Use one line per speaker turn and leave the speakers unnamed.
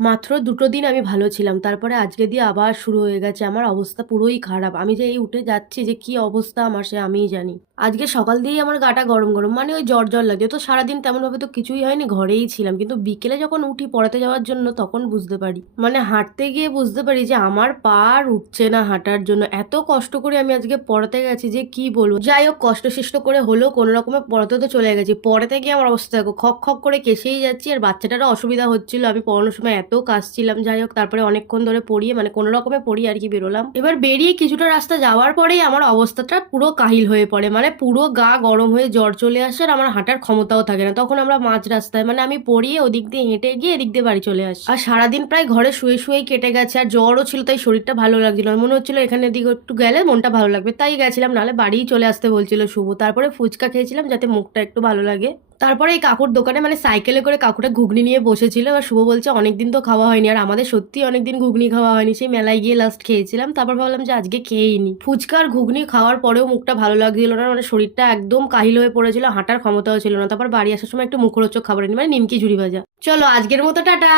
মাত্র দুটো দিন আমি ভালো ছিলাম। তারপরে আজকে দিয়ে আবার শুরু হয়ে গেছে। আমার অবস্থা পুরোই খারাপ। আমি যে এই উঠে যাচ্ছি যে কি অবস্থা আমার সে আমিই জানি। আজকে সকাল দিয়েই আমার গাটা গরম গরম মানে ওই জ্বর জ্বর লাগছে। তো সারাদিন তেমনভাবে তো কিছুই হয়নি, ঘরেই ছিলাম। কিন্তু বিকেলে যখন উঠি পড়াতে যাওয়ার জন্য, তখন বুঝতে পারি। মানে হাঁটতে গিয়ে বুঝতে পারি যে আমার পা আর উঠছে না হাঁটার জন্য। এত কষ্ট করে আমি আজকে পড়াতে গেছি যে কি বলব। যাই হোক, কষ্ট সৃষ্ট করে হলো কোনো রকমে পড়াতে তো চলে গেছি। পড়াতে গিয়ে আমার অবস্থা দেখো, খক খক করে কেসেই যাচ্ছি। আর বাচ্চাটারও অসুবিধা হচ্ছিল। আমি পড়ানোর সময় এত কাশছিলাম, যাই হোক, তারপরে অনেকক্ষণ ধরে পড়িয়ে মানে কোনো রকমে পড়িয়ে আর কি বেরোলাম। এবার বেরিয়ে কিছুটা রাস্তা যাওয়ার পরেই আমার অবস্থাটা পুরো কাহিল হয়ে পড়ে। মানে পুরো গা গরম হয়ে জ্বর চলে আসে আর আমার হাঁটার ক্ষমতাও থাকে না। তখন আমরা মাঝ রাস্তায় মানে আমি পড়িয়ে ওদিক দিয়ে হেঁটে গিয়ে এদিক দিয়ে বাড়ি চলে আসি। আর সারাদিন প্রায় ঘরে শুয়ে শুয়েই কেটে গেছে আর জ্বরও ছিল, তাই শরীরটা ভালো লাগছিল। মনে হচ্ছিল এখানে দিকে একটু গেলে মনটা ভালো লাগবে। তাই গেছিলাম, নাহলে বাড়িই চলে আসতে বলছিল শুভ। তারপরে ফুচকা খেয়েছিলাম যাতে মুখটা একটু ভালো লাগে। তারপরে এই কাকুর দোকানে মানে সাইকেলে করে কাকুটা ঘুগনি নিয়ে বসেছিল, এবার শুভ বলছে, অনেকদিন তো খাওয়া হয়নি, আর আমাদের সত্যি অনেকদিন ঘুগনি খাওয়া হয়নি। সেই মেলায় গিয়ে লাস্ট খেয়েছিলাম, তারপর ভাবলাম যে আজকে খেয়েই নি। ফুচকা আর ঘুগনি খাওয়ার পরেও মুখটা ভালো লাগছিল না মানে শরীরটা একদম কাহিল হয়ে পড়েছিল, হাঁটার ক্ষমতাও ছিল না, তারপর বাড়ি আসার সময় একটু মুখরোচক খাবার নিই মানে নিমকি ঝুড়ি ভাজা। চলো আজকের মতো, টাটা!